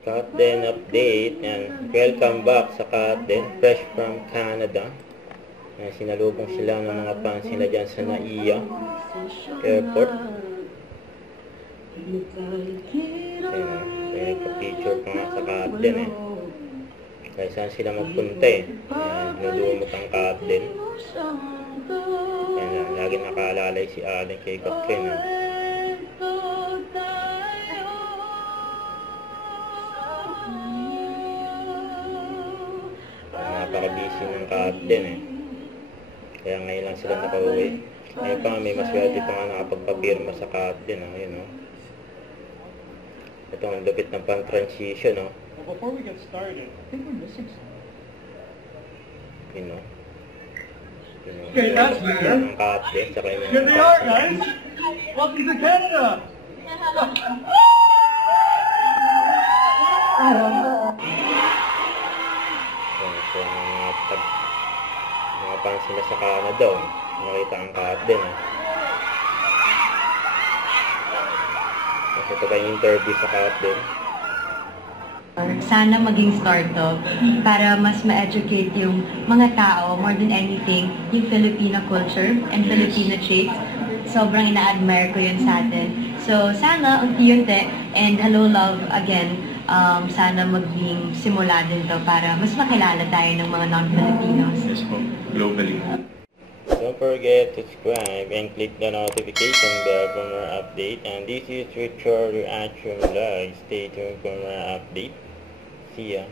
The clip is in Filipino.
Captain update, and welcome back sa Captain, fresh from Canada. Sinalubong sila ng mga fans nila dyan sa NAIA Airport. May nagpa-picture pa nga sa Captain Kaya saan sila magpunta dinudumot ang Captain. Lagi nakaalalay si Allen kay Captain Napaka-busy ng Captain Kaya ngayon lang sila nakauwi. Ngayon pa may maswerte pa nga nakapagpapirma sa Captain Ito ang lupit ng pang-transition Well, before we get started, I think we're missing something. Okay, that's weird. Ang Captain, saka yung Here they are, guys! Welcome to Canada! So, mga fans sila sa Canada nakita ang Captain Kasi ito ba yung interview sa Captain? Sana maging startup para mas ma-educate yung mga tao, more than anything, yung Filipino culture and Filipino traits. Sobrang ina-admire ko yun sa atin. So, sana, unti-unti, and hello love again, sana maging simula din to para mas makilala tayo ng mga non-Filipinos. Yes po, globally. Don't forget to subscribe and click the notification bell for more update. And this is Richard Reaction Vlog. Stay tuned for more update. See ya.